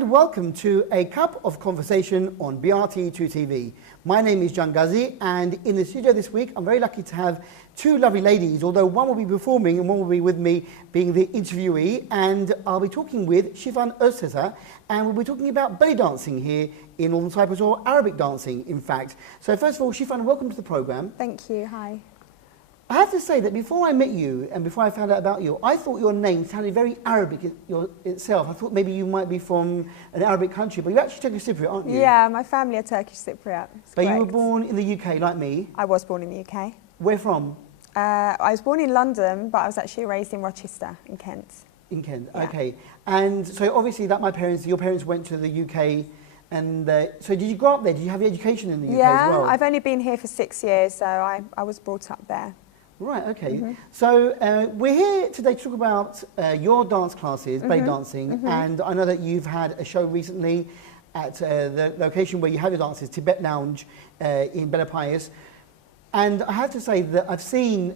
and welcome to A Cup of Conversation on BRT2 TV. My name is John Ghazi, and in the studio this week I'm very lucky to have two lovely ladies, although one will be performing and one will be with me being the interviewee, and I'll be talking with Shifan Özseza, and we'll be talking about belly dancing here in Northern Cyprus, or Arabic dancing in fact. So first of all, Shifan, welcome to the programme. Thank you, hi. I have to say that before I met you and before I found out about you, I thought your name sounded very Arabic itself. I thought maybe you might be from an Arabic country, but you're actually Turkish Cypriot, aren't you? Yeah, my family are Turkish Cypriot. But you were born in the UK, like me? I was born in the UK. Where from? I was born in London, but I was actually raised in Rochester, in Kent. In Kent, Yeah. okay. And so obviously that your parents went to the UK, and so did you grow up there? Did you have your education in the UK as well? Yeah, I've only been here for 6 years, so I was brought up there. Right, okay. So we're here today to talk about your dance classes, belly dancing, and I know that you've had a show recently at the location where you have your dances, Tibet Lounge in Bella Pius. And I have to say that I've seen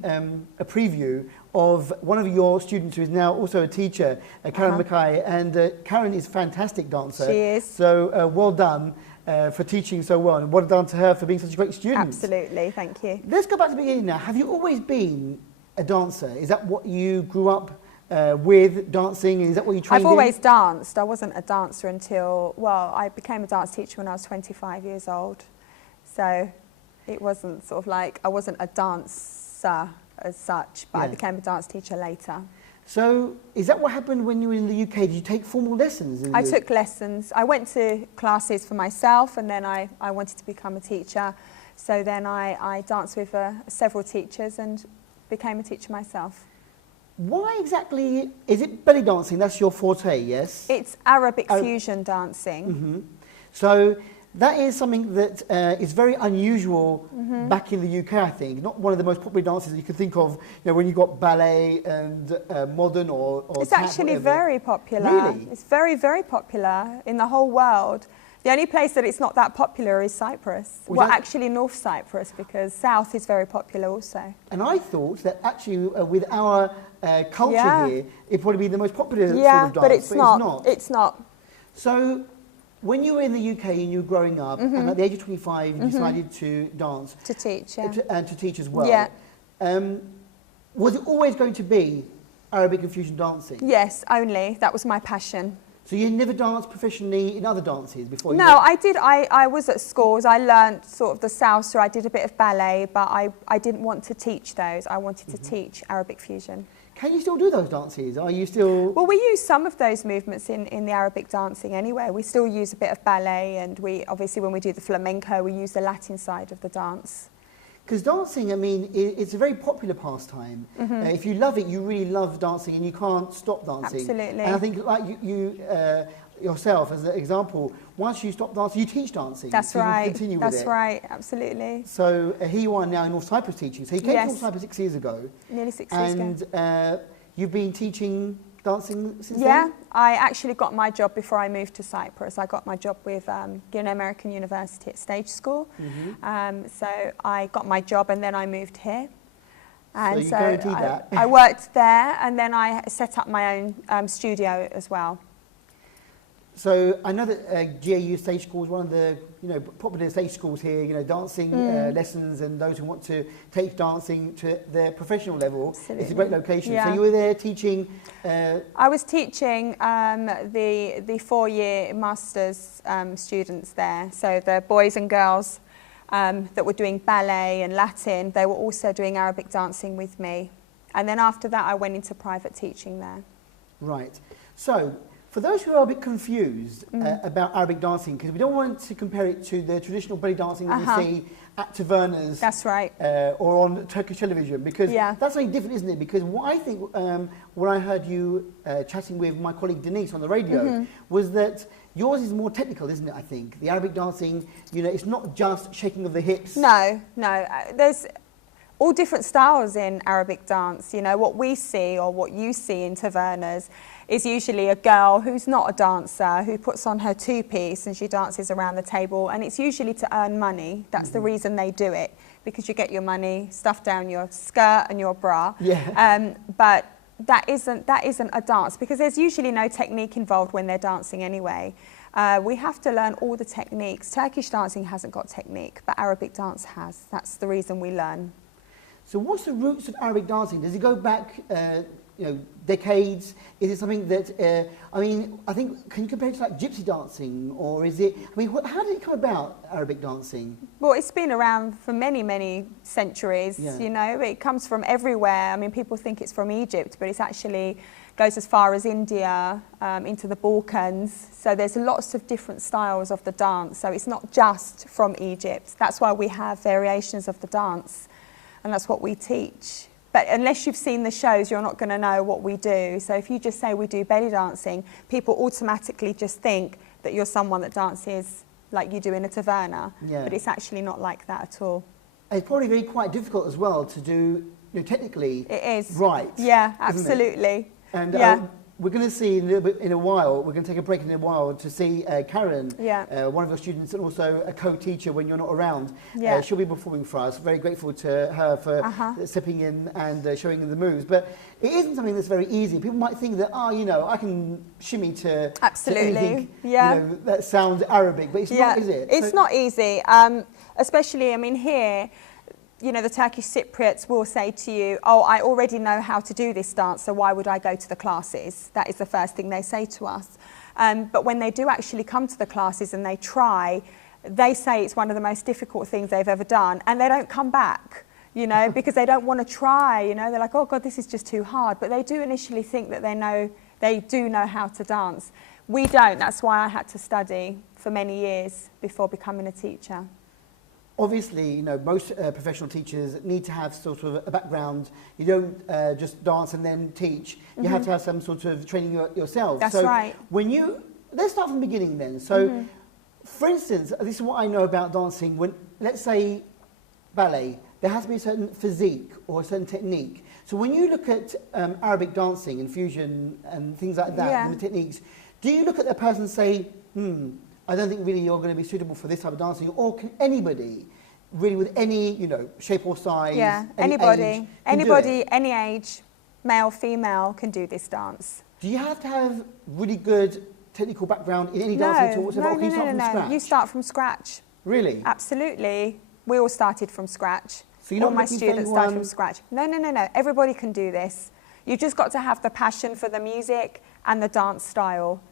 a preview of one of your students who is now also a teacher, Karen Mackay, and Karen is a fantastic dancer. She is. So well done. For teaching so well, and well done to her for being such a great student. Absolutely, thank you. Let's go back to the beginning now. Have you always been a dancer? Is that what you grew up with, dancing? Is that what you trained in? I've always danced. I wasn't a dancer until, well, I became a dance teacher when I was 25 years old. So it wasn't sort of like, I wasn't a dancer as such, but I became a dance teacher later. So, is that what happened when you were in the UK? Did you take formal lessons? I took lessons. I went to classes for myself, and then I wanted to become a teacher. So then I danced with several teachers and became a teacher myself. Why exactly, is it belly dancing? That's your forte, yes? It's Arabic fusion dancing. So, that is something that is very unusual back in the UK, I think. Not one of the most popular dances you could think of, you know, when you've got ballet and modern or It's tap, actually whatever. very popular. Really? It's very, very popular in the whole world. The only place that it's not that popular is Cyprus. Well, actually North Cyprus, because South is very popular also. And I thought that actually with our culture here, it'd probably be the most popular sort of dance, but it's not. It's not. So, when you were in the UK and you were growing up, and at the age of 25, you decided to dance. To teach, yeah. And to teach as well. Yeah. Was it always going to be Arabic and fusion dancing? Yes, only. That was my passion. So you never danced professionally in other dances before? No, I did. I was at schools. I learnt sort of the salsa. I did a bit of ballet, but I didn't want to teach those. I wanted to teach Arabic fusion. Can you still do those dances? Are you still... Well, we use some of those movements in the Arabic dancing anyway. We still use a bit of ballet, and we obviously when we do the flamenco, we use the Latin side of the dance. Because dancing, I mean, it's a very popular pastime. If you love it, you really love dancing and you can't stop dancing. Absolutely. And I think like you yourself, as an example, once you stop dancing, you teach dancing. That's so you right. continue with That's right, absolutely. So here you are now in North Cyprus teaching. So you came to Yes. North Cyprus 6 years ago. Nearly 6 years ago. And you've been teaching dancing since then? Yeah, I actually got my job before I moved to Cyprus. I got my job with American University at Stage School. So I got my job and then I moved here. And so you guaranteed that? I worked there, and then I set up my own studio as well. So I know that GAU Stage School is one of the popular stage schools here. You know, dancing lessons, and those who want to take dancing to their professional level. Absolutely. It's a great location. Yeah. So you were there teaching. I was teaching the 4-year masters students there. So the boys and girls that were doing ballet and Latin, they were also doing Arabic dancing with me. And then after that, I went into private teaching there. Right. So, for those who are a bit confused about Arabic dancing, because we don't want to compare it to the traditional belly dancing that we see at tavernas. That's right. Or on Turkish television, because that's something different, isn't it? Because what I think, when I heard you chatting with my colleague Denise on the radio, was that yours is more technical, isn't it, I think? The Arabic dancing, you know, it's not just shaking of the hips. No, no. There's all different styles in Arabic dance. You know, what we see or what you see in tavernas is usually a girl who's not a dancer, who puts on her two-piece and she dances around the table, and it's usually to earn money. That's the reason they do it, because you get your money stuffed down your skirt and your bra. Yeah. But that isn't a dance, because there's usually no technique involved when they're dancing anyway. We have to learn all the techniques. Turkish dancing hasn't got technique, but Arabic dance has. That's the reason we learn. So what's the roots of Arabic dancing? Does it go back, decades? Is it something that, I think, can you compare it to like gypsy dancing? Or is it, how did it come about, Arabic dancing? Well, it's been around for many, many centuries, It comes from everywhere. I mean, people think it's from Egypt, but it's actually goes as far as India, into the Balkans. So there's lots of different styles of the dance. So it's not just from Egypt. That's why we have variations of the dance. And that's what we teach. But unless you've seen the shows, you're not going to know what we do. So if you just say we do belly dancing, people automatically just think that you're someone that dances like you do in a taverna. Yeah. But it's actually not like that at all. It's probably quite difficult as well to do, technically. It is. Right. Yeah, absolutely. And yeah. We're going to see in a while, we're going to take a break in a while to see Karen, one of your students and also a co-teacher when you're not around. Yeah. She'll be performing for us. Very grateful to her for stepping in and showing them the moves. But it isn't something that's very easy. People might think that, I can shimmy to anything that sounds Arabic, but it's not, is it? It's not easy, especially, here, the Turkish Cypriots will say to you, I already know how to do this dance, so why would I go to the classes? That is the first thing they say to us. But when they do actually come to the classes and they try, they say it's one of the most difficult things they've ever done, and they don't come back, because they don't want to try, They're like, oh God, this is just too hard. But they do initially think that they do know how to dance. We don't. That's why I had to study for many years before becoming a teacher. Obviously, most professional teachers need to have sort of a background. You don't just dance and then teach. You have to have some sort of training yourself. That's right. Let's start from the beginning then. So, for instance, this is what I know about dancing. When, let's say, ballet, there has to be a certain physique or a certain technique. So when you look at Arabic dancing and fusion and things like that, and the techniques, do you look at the person and say, I don't think really you're going to be suitable for this type of dancing, or can anybody, really with any, shape or size, anybody, any age, male, female, can do this dance. Do you have to have really good technical background in any dancing at all? Can you start from scratch? You start from scratch. Really? Absolutely. We all started from scratch. So you're all my students start from scratch. No. Everybody can do this. You've just got to have the passion for the music and the dance style.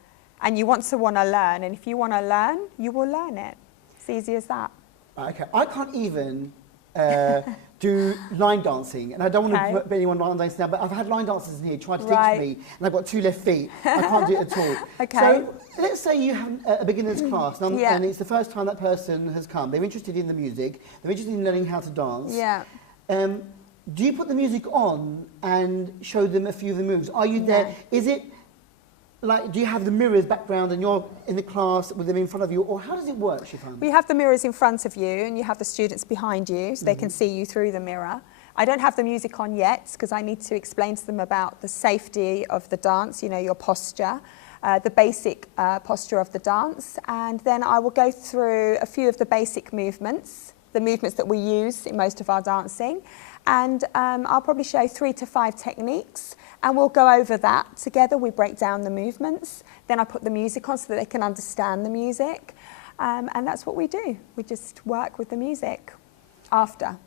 And you want to learn, and if you want to learn, you will learn it. It's easy as that. Okay, I can't even do line dancing, and I don't want to put anyone line dancing now, but I've had line dancers in here try to teach me, and I've got 2 left feet. I can't do it at all. Okay. So let's say you have a beginner's class, and it's the first time that person has come. They're interested in the music. They're interested in learning how to dance. Yeah. Do you put the music on and show them a few of the moves? Are you there? Is it like, do you have the mirrors background and you're in the class with them in front of you, or how does it work, Shifan? We have the mirrors in front of you and you have the students behind you so they can see you through the mirror. I don't have the music on yet because I need to explain to them about the safety of the dance, your posture, the basic posture of the dance, and then I will go through a few of the basic movements, the movements that we use in most of our dancing, and I'll probably show 3 to 5 techniques. And we'll go over that together. We break down the movements. Then I put the music on so that they can understand the music. And that's what we do. We just work with the music after.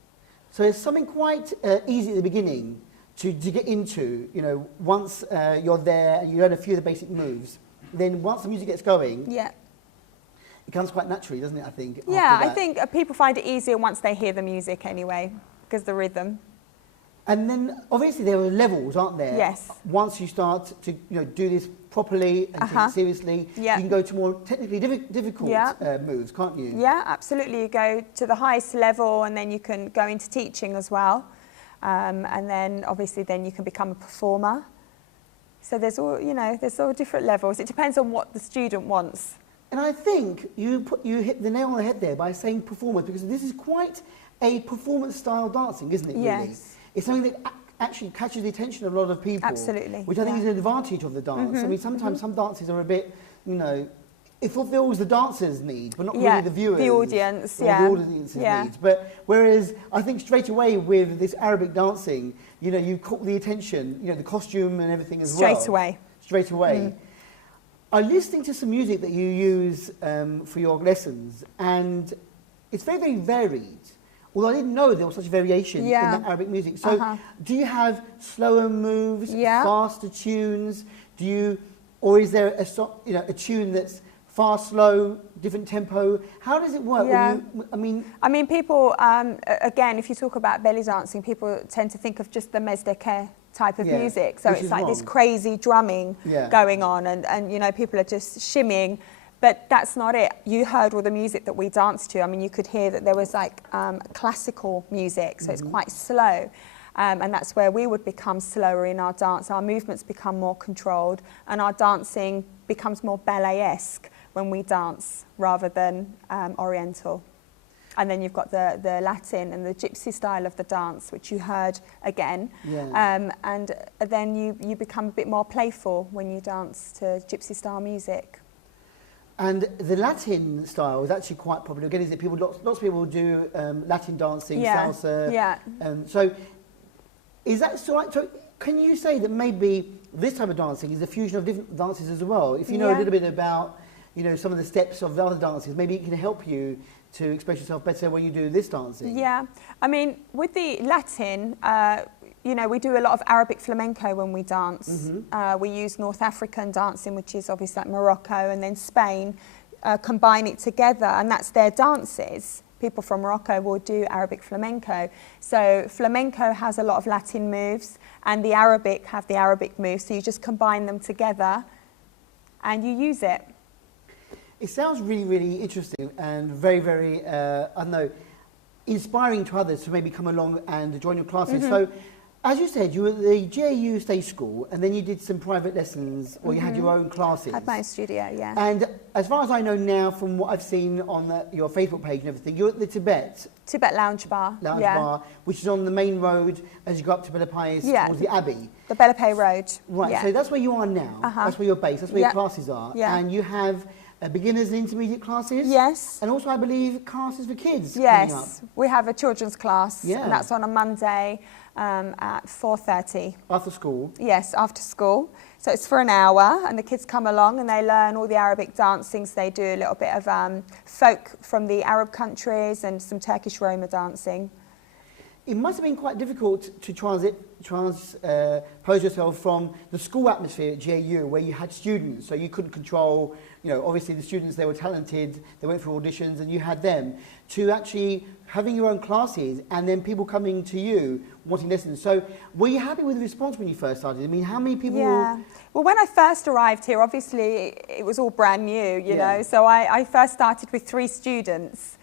So it's something quite easy at the beginning to get into, once you're there and you learn a few of the basic moves. Then once the music gets going, it comes quite naturally, doesn't it, I think? Yeah, I think people find it easier once they hear the music anyway, because the rhythm. And then, obviously, there are levels, aren't there? Yes. Once you start to, do this properly and take it seriously, you can go to more technically difficult moves, can't you? Yeah, absolutely. You go to the highest level, and then you can go into teaching as well. And then, obviously, then you can become a performer. So there's all, there's all different levels. It depends on what the student wants. And I think you hit the nail on the head there by saying performance, because this is quite a performance-style dancing, isn't it, really? Yes. It's something that actually catches the attention of a lot of people. Absolutely. Which I think is an advantage of the dance. I mean, sometimes some dances are a bit, it fulfills the dancer's need, but not Yeah, really the viewers. the audience, or yeah. the audience's Yeah. needs. But whereas I think straight away with this Arabic dancing, you know, you caught the attention, you know, the costume and everything as well. Straight away. I'm listening to some music that you use for your lessons, and it's very, very varied. Although I didn't know there was such variation in that Arabic music. So do you have slower moves, faster tunes? Do you, or is there a tune that's fast, slow, different tempo? How does it work? Yeah. When I mean, people, again, if you talk about belly dancing, people tend to think of just the mezdeke type of music. So it's like this crazy drumming going on, and you know, people are just shimmying. But that's not it. You heard all the music that we danced to. I mean, you could hear that there was like classical music, so it's quite slow. And that's where we would become slower in our dance. Our movements become more controlled, and our dancing becomes more ballet-esque when we dance rather than oriental. And then you've got the Latin and the gypsy style of the dance, which you heard again. And then you become a bit more playful when you dance to gypsy style music. And the Latin style is actually quite popular. Again, is it people? Lots of people do Latin dancing, salsa. So, is that so? So, can you say that maybe this type of dancing is a fusion of different dances as well? If you know a little bit about, you know, some of the steps of the other dances, maybe it can help you to express yourself better when you do this dancing. Yeah, I mean, with the Latin. You know, we do a lot of Arabic flamenco when we dance. We use North African dancing, which is obviously like Morocco, and then Spain, combine it together, and that's their dances. People from Morocco will do Arabic flamenco. So flamenco has a lot of Latin moves, and the Arabic have the Arabic moves, so you just combine them together, and you use it. It sounds really, really interesting, and very, very, I don't know, inspiring to others to maybe come along and join your classes. So, as you said, you were at the GAU Stage School, and then you did some private lessons, or you had your own classes. Had my own studio, yeah. And as far as I know now, from what I've seen on your Facebook page and everything, you're at the Tibet Lounge Bar. Bar, which is on the main road as you go up to Bella Pais towards the Abbey. The Bella Pais Road. Right, so that's where you are now. That's where you're based, that's where your classes are. And you have beginners and intermediate classes? Yes. And also, I believe, classes for kids coming up. Yes, we have a children's class, and that's on a Monday at 4:30. After school? Yes, after school. So it's for an hour, and the kids come along and they learn all the Arabic dancings. They do a little bit of folk from the Arab countries and some Turkish Roma dancing. It must have been quite difficult to transpose yourself from the school atmosphere at GAU, where you had students, so you couldn't control, you know, obviously the students, they were talented, they went through auditions and you had them, to actually having your own classes and then people coming to you wanting lessons. So were you happy with the response when you first started? I mean, how many people... Yeah. Well, when I first arrived here, obviously it was all brand new, you know, so I first started with 3 students.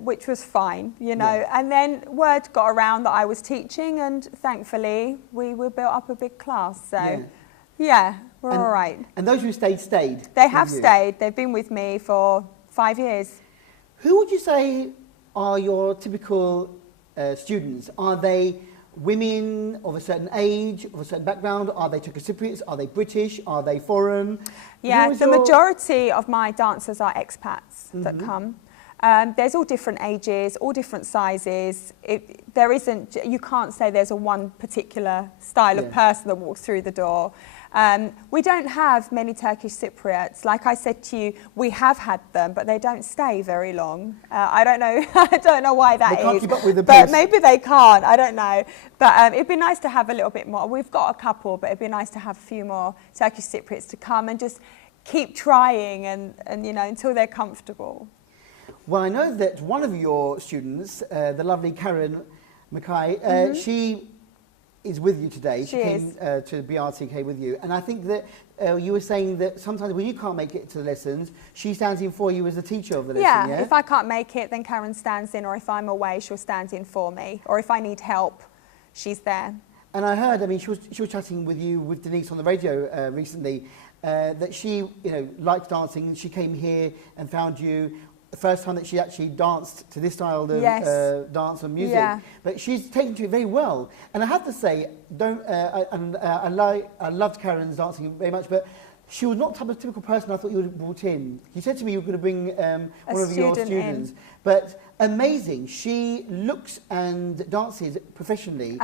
Which was fine, you know, and then word got around that I was teaching, and thankfully we built up a big class, so we're all right. And those who stayed? They have stayed, they've been with me for 5 years. Who would you say are your typical students? Are they women of a certain age, of a certain background? Are they Turkish Cypriots? Are they British? Are they foreign? Yeah, the majority of my dancers are expats that come. There's all different ages, all different sizes. There isn't, you can't say there's a one particular style of person that walks through the door. We don't have many Turkish Cypriots. Like I said to you, we have had them, but they don't stay very long. I don't know. I don't know why that is. They can't keep up with the pace. But pace. maybe they can't. I don't know. But it'd be nice to have a little bit more. We've got a couple, but it'd be nice to have a few more Turkish Cypriots to come and just keep trying and you know, until they're comfortable. Well, I know that one of your students, the lovely Karen Mackay, she is with you today. She came to BRTK with you. And I think that you were saying that sometimes when you can't make it to the lessons, she stands in for you as the teacher of the lesson, yeah? If I can't make it, then Karen stands in, or if I'm away, she'll stand in for me. Or if I need help, she's there. And I heard, I mean, she was chatting with you, with Denise on the radio recently, that she, you know, liked dancing. She came here and found you. The first time that she actually danced to this style of dance and music, but she's taken to it very well. And I have to say, I loved Karen's dancing very much, but she was not the type of typical person I thought you would have brought in. You said to me you were going to bring one of your students, but amazing. She looks and dances professionally.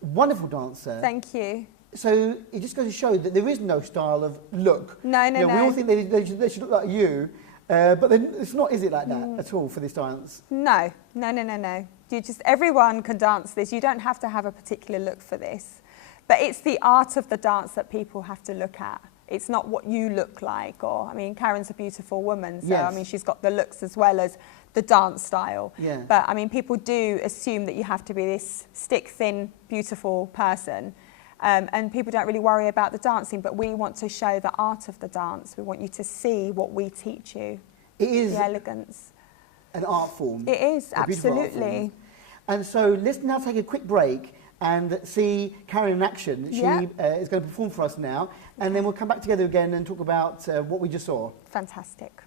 Wonderful dancer. Thank you. So it just goes to show that there is no style of look. No. We all think they should look like you, but then it's not, is it, like that at all for this dance? No. Everyone can dance this. You don't have to have a particular look for this. But it's the art of the dance that people have to look at. It's not what you look like. Karen's a beautiful woman, so yes. she's got the looks as well as the dance style. Yeah. But people do assume that you have to be this stick-thin, beautiful person. And people don't really worry about the dancing, but we want to show the art of the dance. We want you to see what we teach you. It is the elegance. An art form. It is, absolutely. And so let's now take a quick break and see Karen in action. She is going to perform for us now, and then we'll come back together again and talk about what we just saw. Fantastic.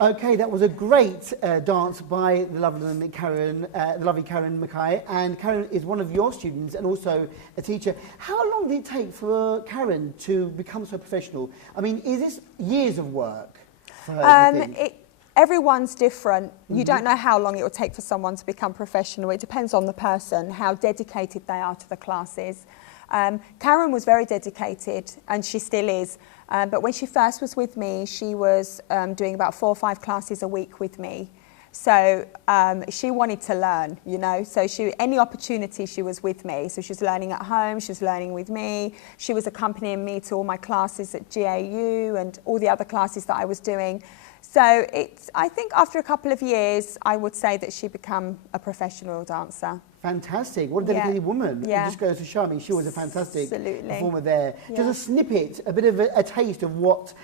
Okay, that was a great dance by the lovely Karen Mackay, and Karen is one of your students and also a teacher. How long did it take for Karen to become so professional? I mean, is this years of work for her, do you think? Everyone's different. You don't know how long it will take for someone to become professional. It depends on the person, how dedicated they are to the classes. Karen was very dedicated, and she still is. But when she first was with me, she was doing about 4 or 5 classes a week with me. So she wanted to learn, you know. So any opportunity, she was with me. So she was learning at home, she was learning with me. She was accompanying me to all my classes at GAU and all the other classes that I was doing. So I think after a couple of years, I would say that she became a professional dancer. Fantastic. What a dedicated woman. Yeah. It just goes to show, I mean, she was a fantastic Absolutely. performer there. Yeah. Just a snippet, a bit of a taste of what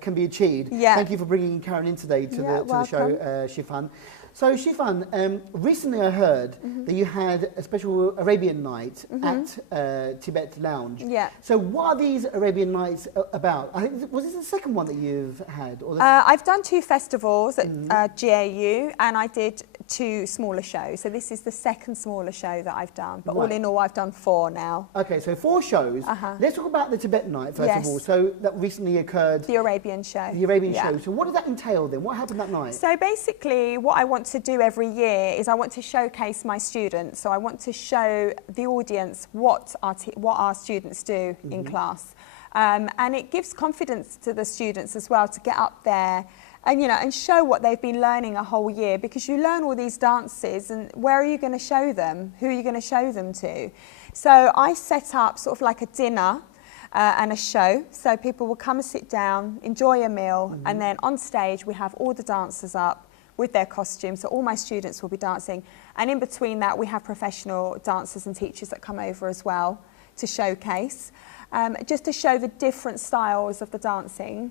can be achieved. Yeah. Thank you for bringing Karen in today to the show, Shifan. So, Shifan, recently I heard that you had a special Arabian night at Tibet Lounge. Yeah. So what are these Arabian nights about? I think, was this the second one that you've had? Or I've done 2 festivals at GAU, and I did 2 smaller shows. So this is the second smaller show that I've done. But all in all, I've done 4 now. Okay, so 4 shows. Let's talk about the Tibet night, first of all. So that recently occurred. The Arabian show. The Arabian show. So what did that entail then? What happened that night? So basically, what I want to do every year is I want to showcase my students. So I want to show the audience what our students do in class. And it gives confidence to the students as well to get up there and, you know, and show what they've been learning a whole year, because you learn all these dances and where are you going to show them? Who are you going to show them to? So I set up sort of like a dinner and a show. So people will come and sit down, enjoy a meal, and then on stage we have all the dancers up with their costumes. So all my students will be dancing. And in between that, we have professional dancers and teachers that come over as well to showcase, just to show the different styles of the dancing,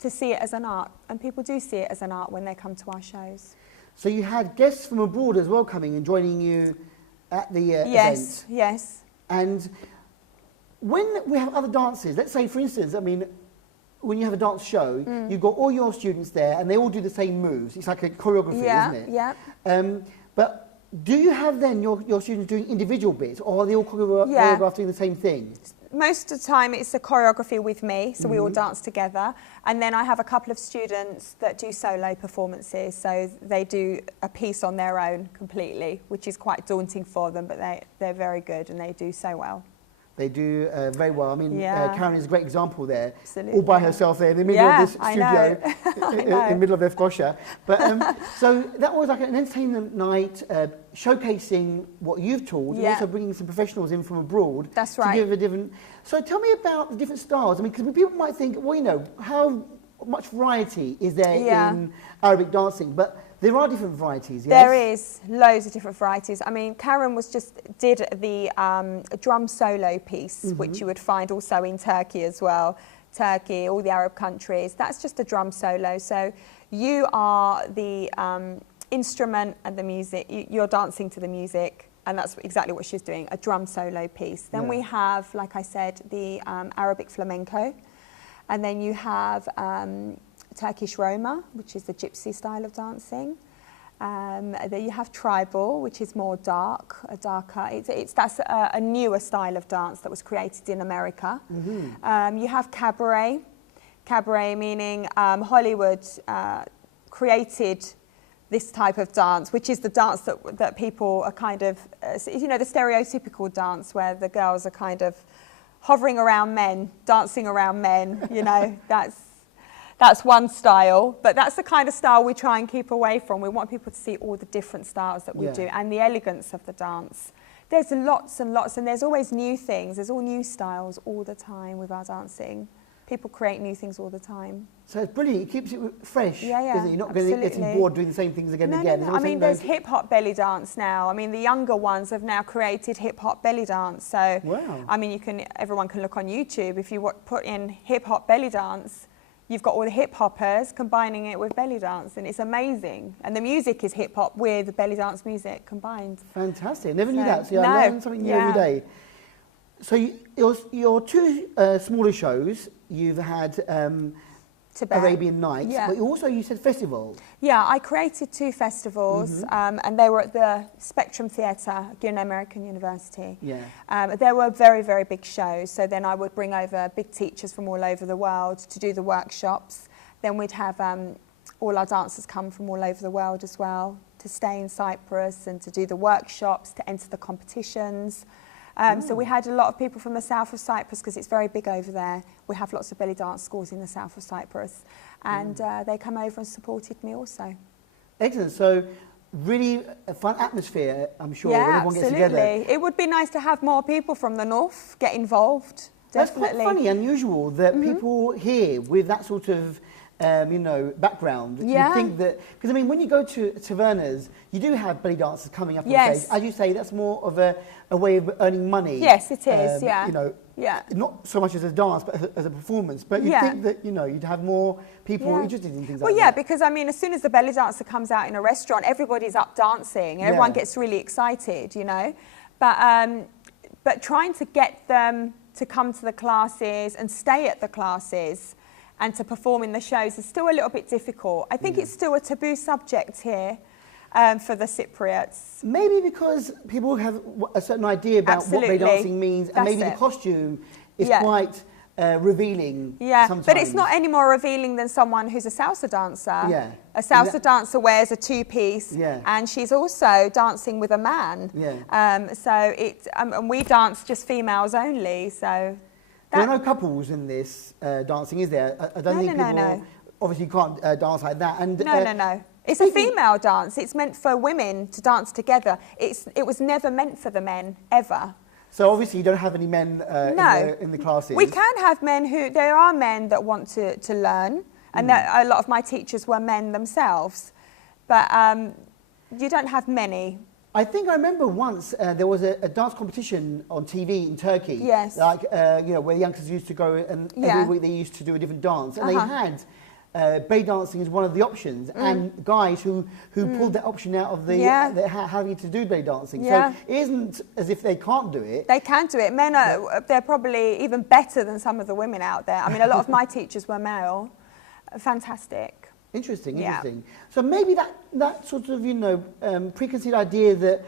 to see it as an art. And people do see it as an art when they come to our shows. So you had guests from abroad as well coming and joining you at the event? Yes. And when we have other dances, let's say for instance, I mean, when you have a dance show, you've got all your students there and they all do the same moves. It's like a choreography, isn't it? Yeah. But do you have then your students doing individual bits, or are they all choreographed doing the same thing? Most of the time it's a choreography with me, so we all dance together. And then I have a couple of students that do solo performances, so they do a piece on their own completely, which is quite daunting for them, but they're very good and they do so well. They do very well. I mean, Karen is a great example there. Absolutely. All by herself there in the middle of this studio, in the middle of their Scotia. But so that was like an entertainment night, showcasing what you've taught, and also bringing some professionals in from abroad. That's right. To give a different. So tell me about the different styles. I mean, because people might think, well, you know, how much variety is there in Arabic dancing? But there are different varieties, yes? There is loads of different varieties. I mean, Karen did the drum solo piece, which you would find also in Turkey as well. Turkey, all the Arab countries. That's just a drum solo. So you are the instrument and the music. You're dancing to the music, and that's exactly what she's doing, a drum solo piece. Then we have, like I said, the Arabic flamenco. And then you have Turkish Roma, which is the gypsy style of dancing. Then you have tribal, which is more darker. That's a newer style of dance that was created in America. You have cabaret. Cabaret meaning Hollywood created this type of dance, which is the dance that people are kind of, you know, the stereotypical dance where the girls are kind of hovering around men, dancing around men, you know, that's one style, but that's the kind of style we try and keep away from. We want people to see all the different styles that we do and the elegance of the dance. There's lots and lots, and there's always new things. There's all new styles all the time with our dancing. People create new things all the time. So it's brilliant. It keeps it fresh, isn't it? You're not going to get bored doing the same things again and again. No. I mean, there's hip-hop belly dance now. I mean, the younger ones have now created hip-hop belly dance. So, I mean, everyone can look on YouTube. If you put in hip-hop belly dance, you've got all the hip-hoppers combining it with belly dance, and it's amazing. And the music is hip-hop with belly dance music combined. Fantastic. Never knew that. So I learn something new every day. So your 2 smaller shows, you've had Tibet. Arabian Nights, Yeah. but also you said festival. Yeah, I created 2 festivals, and they were at the Spectrum Theatre, Guinea American University. Yeah. They were very, very big shows, so then I would bring over big teachers from all over the world to do the workshops. Then we'd have all our dancers come from all over the world as well to stay in Cyprus and to do the workshops, to enter the competitions. So we had a lot of people from the south of Cyprus because it's very big over there. We have lots of belly dance schools in the south of Cyprus, and they come over and supported me also. Excellent. So really a fun atmosphere, I'm sure, Yeah, when everyone gets together. absolutely. It would be nice to have more people from the north get involved. Definitely. That's quite funny, unusual that people here with that sort of background, Yeah. you think that, because I mean, when you go to tavernas, you do have belly dancers coming up on Yes. stage. As you say, that's more of a way of earning money. Yes, it is, yeah. You know, Yeah. not so much as a dance, but as a performance. But you Yeah. think that, you'd have more people Yeah. interested in things Well, like yeah, that. because I mean, as soon as the belly dancer comes out in a restaurant, everybody's up dancing, and everyone Yeah. gets really excited, But trying to get them to come to the classes and stay at the classes and to perform in the shows is still a little bit difficult. I think it's still a taboo subject here for the Cypriots. Maybe because people have a certain idea about what belly Absolutely. dancing means, and That's maybe it. the costume is Yeah. quite revealing Yeah, sometimes. but it's not any more revealing than someone who's a salsa dancer. Yeah. A salsa Exact- dancer wears a 2-piece, Yeah. and she's also dancing with a man. Yeah. So and we dance just females only. So There are no couples in this dancing, is there? I don't think people... No. Obviously, you can't dance like that. And No. It's a female dance. It's meant for women to dance together. It was never meant for the men ever. So obviously, you don't have any men in the classes. We can have men there are men that want to learn, and a lot of my teachers were men themselves, but you don't have many. I think I remember once there was a dance competition on TV in Turkey. Yes. Like, where youngsters used to go and every week they used to do a different dance. And they had belly dancing as one of the options, and guys who pulled that option out of the having to do belly dancing. Yeah. So it isn't as if they can't do it. They can do it. Men they're probably even better than some of the women out there. I mean, a lot of my teachers were male. Fantastic. Interesting. Yeah. So maybe that sort of, preconceived idea that,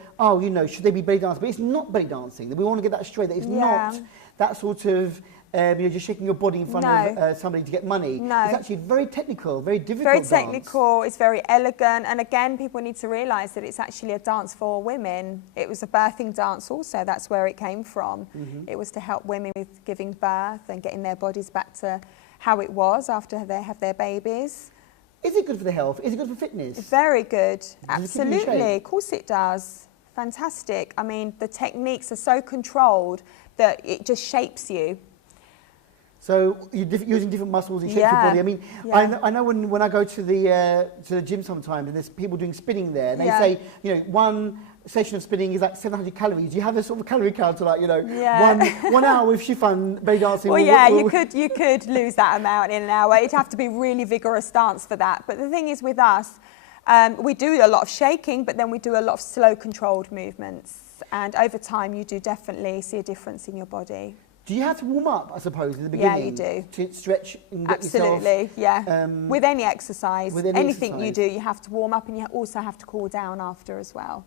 should they be belly dancing? But it's not belly dancing. We want to get that straight, that it's not that sort of, just shaking your body in front of somebody to get money. No. It's actually very technical, very difficult Very dance. technical, it's very elegant, and again, people need to realise that it's actually a dance for women. It was a birthing dance also, that's where it came from. It was to help women with giving birth and getting their bodies back to how it was after they have their babies. Is it good for the health? Is it good for fitness? Very good, Does it keep you in absolutely, shape? of course it does. Fantastic. I mean, the techniques are so controlled that it just shapes you. So you're using different muscles and shapes your body. I mean, I know when I go to the gym sometimes, and there's people doing spinning there, and they say, one session of spinning is like 700 calories. You have a sort of calorie counter, like, 1 hour with Shifan belly dancing. Well, you could lose that amount in an hour. It'd have to be really vigorous dance for that. But the thing is with us, we do a lot of shaking, but then we do a lot of slow controlled movements. And over time, you do definitely see a difference in your body. Do you have to warm up, I suppose, in the beginning? Yeah, you do. To stretch and get Absolutely, yourself... with any exercise, with any anything exercise. you do, you have to warm up, and you also have to cool down after as well.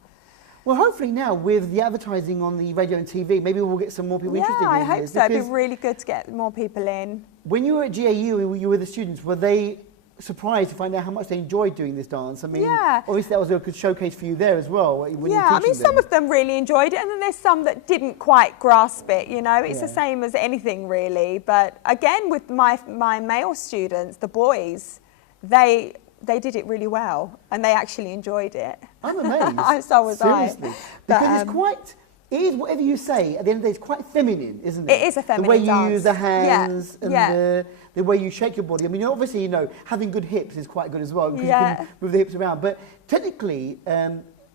Well, hopefully now, with the advertising on the radio and TV, maybe we'll get some more people interested in Yeah, this. I hope so. It'd be really good to get more people in. When you were at GAU, you were the students, were they surprised to find out how much they enjoyed doing this dance? I mean, obviously that was a good showcase for you there as well. When you were I mean, teaching some them. of them really enjoyed it, and then there's some that didn't quite grasp it, It's the same as anything, really. But again, with my male students, the boys, they did it really well, and they actually enjoyed it. I'm amazed. So was Seriously. I. Because it's quite... It is, whatever you say, at the end of the day, it's quite feminine, isn't it? It is a feminine The way you dance. use the hands and Yeah. the way you shake your body. I mean, obviously, having good hips is quite good as well, because you can move the hips around. But technically,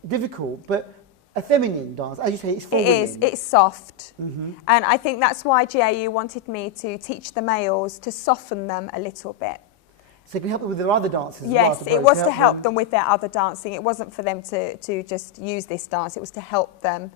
difficult, but a feminine dance. As you say, it's for women. It is. It's soft. And I think that's why GAU wanted me to teach the males to soften them a little bit. So it can help them with their other dances as well, I Yes, suppose, it was to help them with their other dancing. It wasn't for them to just use this dance. It was to help them,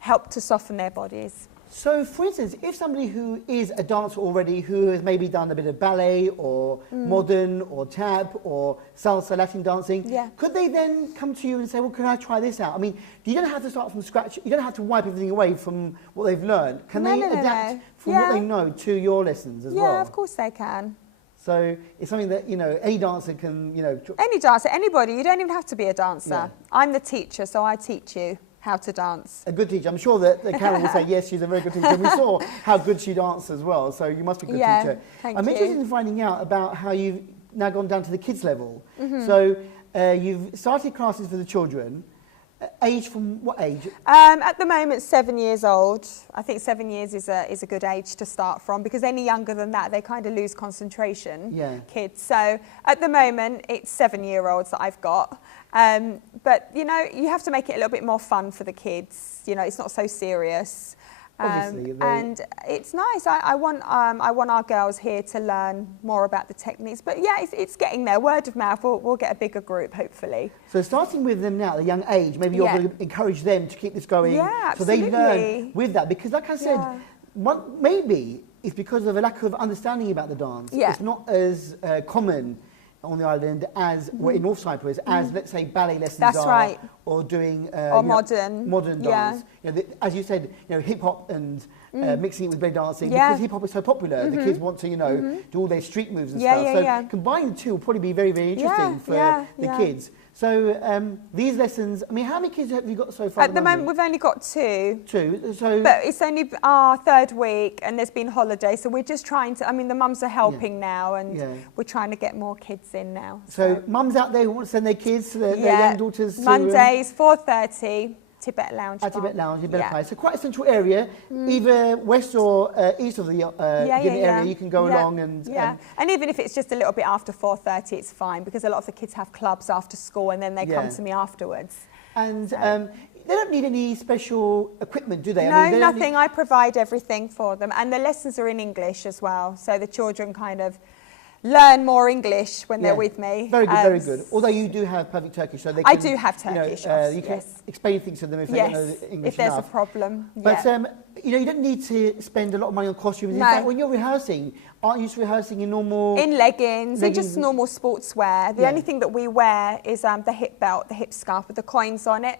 help to soften their bodies. So, for instance, if somebody who is a dancer already, who has maybe done a bit of ballet or modern or tap or salsa, Latin dancing, could they then come to you and say, well, can I try this out? I mean, you don't have to start from scratch. You don't have to wipe everything away from what they've learned. Can they adapt from what they know to your lessons as well? Yeah, of course they can. So it's something that, you know, any dancer can, you know... Any dancer, anybody. You don't even have to be a dancer. Yeah. I'm the teacher, so I teach you how to dance. A good teacher. I'm sure that Karen will say, yes, she's a very good teacher. We saw how good she danced as well, so you must be a good teacher. Thank I'm interested in finding out about how you've now gone down to the kids level. So you've started classes for the children. Age from what age? At the moment, 7 years old. I think 7 years is a good age to start from, because any younger than that, they kind of lose concentration, kids. So at the moment, it's 7-year-olds that I've got. But, you know, you have to make it a little bit more fun for the kids. You know, it's not so serious. And it's nice. I want our girls here to learn more about the techniques. But yeah, it's getting there. Word of mouth. We'll get a bigger group, hopefully. So starting with them now at a young age, maybe you're going to encourage them to keep this going. Yeah, absolutely. So they learn with that. Because like I said, maybe it's because of a lack of understanding about the dance. It's not as common on the island as in North Cyprus as, let's say, ballet lessons are, or doing or modern dance. You know, as you said, you know, hip hop and mixing it with belly dancing, because hip hop is so popular. The kids want to, you know, do all their street moves and stuff. So combining the two will probably be very, very interesting for the kids. So these lessons, I mean, how many kids have you got so far? At the moment, we've only got 2. 2. So, but it's only our 3rd week, and there's been holidays, so we're just trying to. I mean, the mums are helping now, and we're trying to get more kids in now. So mums out there who want to send their kids, their young daughters, to Mondays 4:30. Tibet Lounge. Tibet Lounge in Better Place. So quite a central area, either west or east of the area. You can go along and... and even if it's just a little bit after 4:30, it's fine, because a lot of the kids have clubs after school and then they come to me afterwards. And they don't need any special equipment, do they? No, I mean, nothing. I provide everything for them. And the lessons are in English as well. So the children kind of learn more English when they're with me. Very good, very good. Although you do have perfect Turkish, so they can... I do have Turkish, you can explain things to them if they don't know the English if there's enough. a problem. But, you know, you don't need to spend a lot of money on costumes. In fact, when you're rehearsing, aren't you just rehearsing in normal... In leggings, in just normal sportswear. The only thing that we wear is the hip belt, the hip scarf with the coins on it.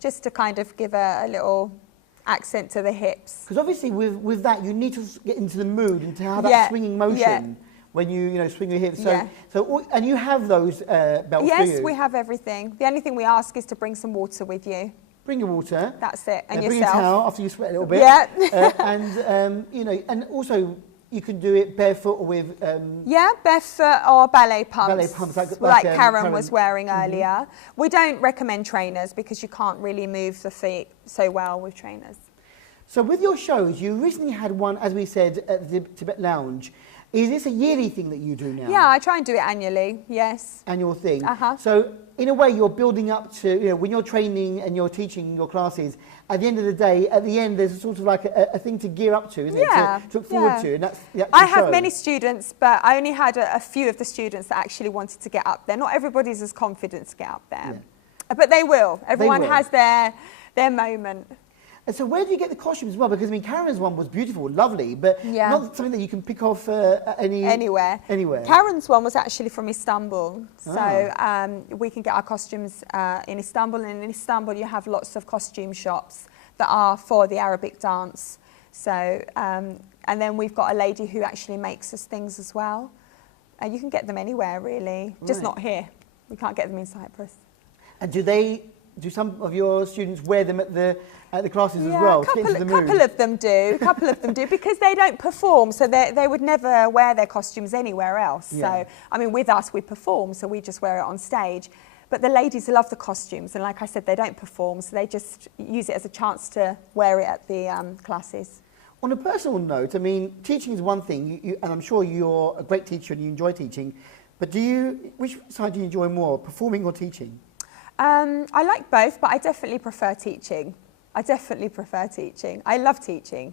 Just to kind of give a little accent to the hips. Because obviously with that, you need to get into the mood and to have that swinging motion. When you swing your hips. And you have those belts, Yes, do you? We have everything. The only thing we ask is to bring some water with you. Bring your water. That's it, and bring yourself. Bring a towel after you sweat a little bit. And, you know, and also you can do it barefoot or with... barefoot or ballet pumps. Ballet pumps, like Karen was wearing earlier. We don't recommend trainers because you can't really move the feet so well with trainers. So with your shows, you recently had one, as we said, at the Tibet Lounge. Is this a yearly thing that you do now? Yeah, I try and do it annually, yes. Annual thing. So in a way, you're building up to, you know, when you're training and you're teaching your classes, at the end of the day, at the end, there's sort of like a thing to gear up to, isn't it? To look forward to. And that's I have many students, but I only had a few of the students that actually wanted to get up there. Not everybody's as confident to get up there. But they will. Everyone has their moment. And so where do you get the costumes as well? Because, I mean, Karen's one was beautiful, lovely, but not something that you can pick off anywhere. Karen's one was actually from Istanbul. So we can get our costumes in Istanbul. And in Istanbul, you have lots of costume shops that are for the Arabic dance. So, and then we've got a lady who actually makes us things as well. You can get them anywhere, really, just not here. We can't get them in Cyprus. And do some of your students wear them at the classes as well? A couple of them do, because they don't perform, so they would never wear their costumes anywhere else. So, I mean, with us, we perform, so we just wear it on stage. But the ladies love the costumes, and like I said, they don't perform, so they just use it as a chance to wear it at the classes. On a personal note, I mean, teaching is one thing, and I'm sure you're a great teacher and you enjoy teaching, but which side do you enjoy more, performing or teaching? I like both, but I definitely prefer teaching. I love teaching.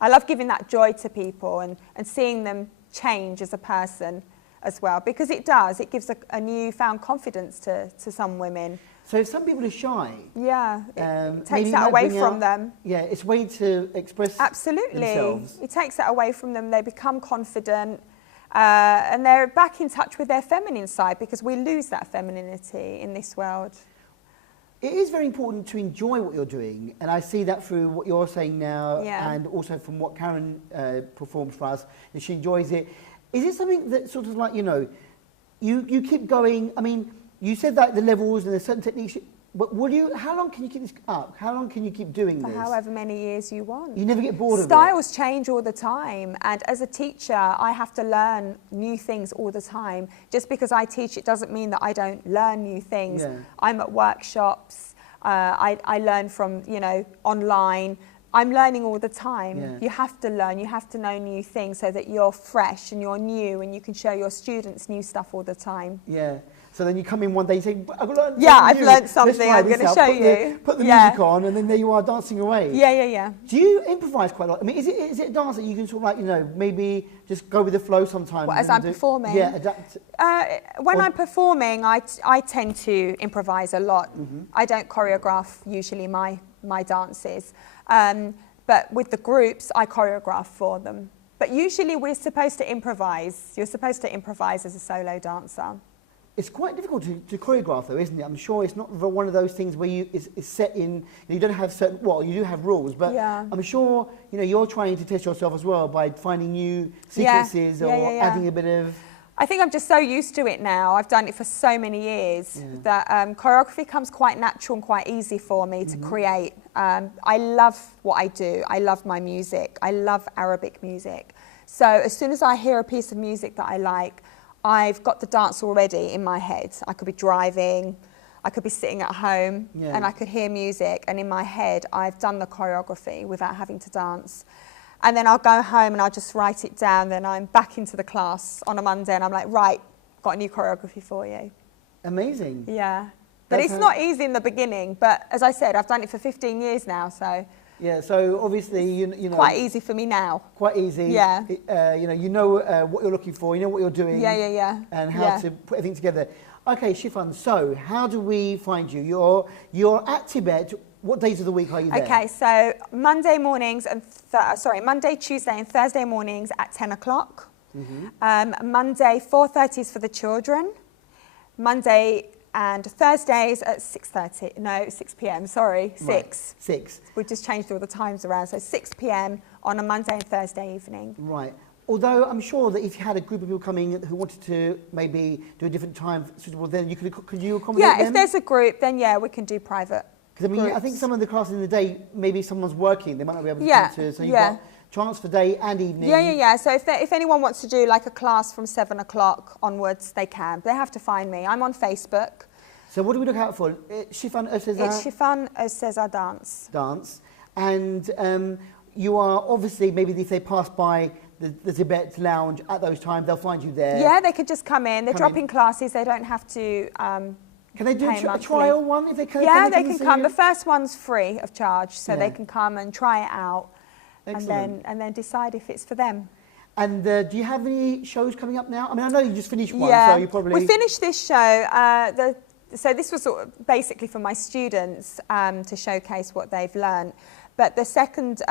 I love giving that joy to people and seeing them change as a person as well, because it does. It gives a newfound confidence to some women. So if some people are shy, it takes that away from them. Yeah, it's a way to express themselves. It takes that away from them. They become confident, and they're back in touch with their feminine side, because we lose that femininity in this world. It is very important to enjoy what you're doing, and I see that through what you're saying now, and also from what Karen performs for us, and she enjoys it. Is it something that sort of like, you know, you keep going? I mean, you said that the levels and the certain techniques, but how long can you keep this up? How long can you keep doing this? For however many years you want. You never get bored of it? Styles change all the time, and as a teacher, I have to learn new things all the time. Just because I teach, it doesn't mean that I don't learn new things. Yeah. I'm at workshops, I learn from, you know, online. I'm learning all the time. Yeah. You have to learn, you have to know new things so that you're fresh and you're new and you can show your students new stuff all the time. Yeah. So then you come in one day and say, I've learned I've learned something, I'm going to show you. Put the music on, and then there you are dancing away. Yeah. Do you improvise quite a lot? I mean, is it a dance that you can sort of like, you know, maybe just go with the flow sometimes? As I'm performing? Yeah, adapt. When I'm performing, I tend to improvise a lot. I don't choreograph usually my dances. But with the groups, I choreograph for them. But usually we're supposed to improvise. You're supposed to improvise as a solo dancer. It's quite difficult to choreograph, though, isn't it? I'm sure it's not one of those things where it's set in. You don't have certain. Well, you do have rules, but I'm sure you're trying to test yourself as well by finding new sequences or adding a bit of. I think I'm just so used to it now. I've done it for so many years that choreography comes quite natural and quite easy for me to create. I love what I do. I love my music. I love Arabic music. So as soon as I hear a piece of music that I like, I've got the dance already in my head. I could be driving, I could be sitting at home, and I could hear music, and in my head I've done the choreography without having to dance. And then I'll go home and I'll just write it down, then I'm back into the class on a Monday and I'm like, right, got a new choreography for you. Amazing. Yeah. But it's not easy in the beginning, but as I said, I've done it for 15 years now, so. Yeah, so obviously, you know. Quite easy for me now. Quite easy. Yeah. You know what you're looking for, you know what you're doing. Yeah. And how to put everything together. Okay, Shifan, so how do we find you? You're at Tibet. What days of the week are you there? Okay, so Monday, Tuesday and Thursday mornings at 10 o'clock. Monday, 4:30 is for the children. Monday and Thursdays at 6 p.m, sorry, 6. Right. 6. We've just changed all the times around, so 6 p.m. on a Monday and Thursday evening. Right. Although I'm sure that if you had a group of people coming who wanted to maybe do a different time suitable, then could you accommodate them? Yeah, if there's a group, then we can do private. Because I mean, I think some of the classes in the day, maybe someone's working, they might not be able to come to, so you've got chance for day and evening. Yeah. So if anyone wants to do like a class from 7 o'clock onwards, they can. They have to find me. I'm on Facebook. So what do we look out for? Shifan Özseza? It's Shifan Özseza Dance. Dance. And you are obviously, maybe if they pass by the Tibet lounge at those times, they'll find you there. Yeah, they could just come in. They're dropping classes. They don't have to Can they do a trial one if they can? Yeah, they can come. The first one's free of charge, so they can come and try it out. Excellent. and then decide if it's for them. And do you have any shows coming up now? I mean, I know you just finished one, so you probably... We finished this show. So this was sort of basically for my students to showcase what they've learned. But the second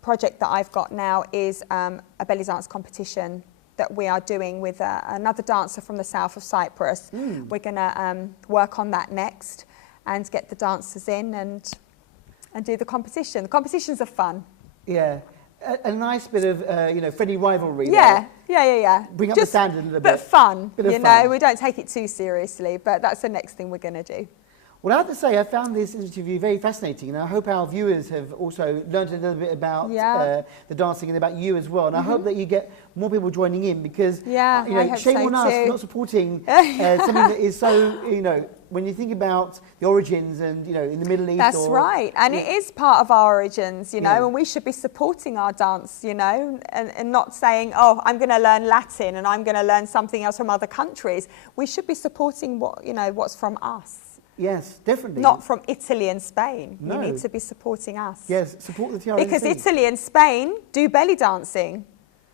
project that I've got now is a belly dance competition that we are doing with another dancer from the south of Cyprus. We're going to work on that next and get the dancers in and do the competition. The competitions are fun. Yeah, a nice bit of friendly rivalry. Yeah. Bring up the standard a little bit. But fun, bit of fun. We don't take it too seriously, but that's the next thing we're going to do. Well, I have to say, I found this interview very fascinating, and I hope our viewers have also learned a little bit about the dancing and about you as well. And I hope that you get more people joining in, because shame on us for not supporting something that is so, when you think about the origins and, in the Middle East. That's right. And it is part of our origins, and we should be supporting our dance, and not saying, oh, I'm going to learn Latin and I'm going to learn something else from other countries. We should be supporting what's from us. Yes, definitely. Not from Italy and Spain. No. You need to be supporting us. Yes, support the TRNC. Because Italy and Spain do belly dancing.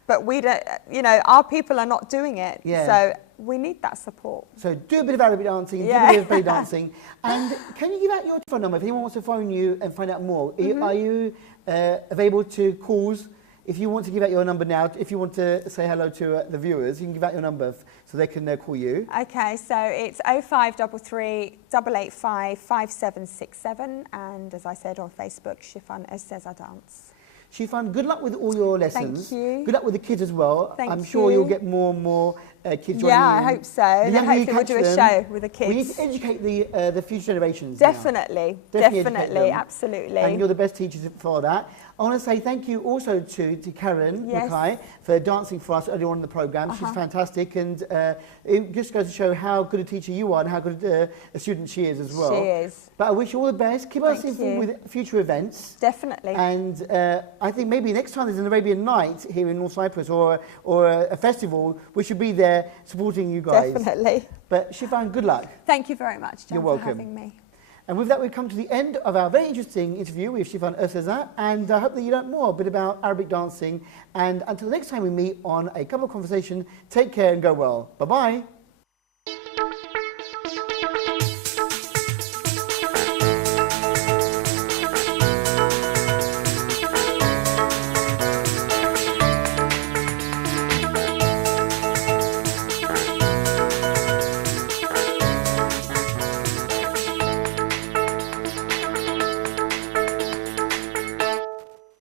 but we don't, you know, our people are not doing it. Yeah. So we need that support. So do a bit of Arabic dancing, do a bit of belly dancing. And can you give out your phone number if anyone wants to phone you and find out more? Are you available to calls? If you want to give out your number now, if you want to say hello to the viewers, you can give out your number so they can call you. Okay, so it's 0533 885 5767, and as I said on Facebook, Shifan Özseza Dance. Shifan, good luck with all your lessons. Thank you. Good luck with the kids as well. Thank I'm sure you. you'll get more and more kids joining in. Yeah, I hope so. And hopefully we'll do a show with the kids. We need to educate the future generations Definitely, now. definitely, absolutely. And you're the best teachers for that. I want to say thank you also to Karen Mackay for dancing for us earlier on in the programme. She's fantastic, and it just goes to show how good a teacher you are and how good a student she is as well. She is. But I wish you all the best. Keep us informed with future events. Definitely. And I think maybe next time there's an Arabian Night here in North Cyprus or a festival, we should be there supporting you guys. Definitely. But Shifan, good luck. Thank you very much, John, You're welcome. for having me. And with that, we've come to the end of our very interesting interview with Shifan Özseza, and I hope that you learnt more a bit about Arabic dancing. And until the next time we meet on a couple of conversation, take care and go well. Bye-bye.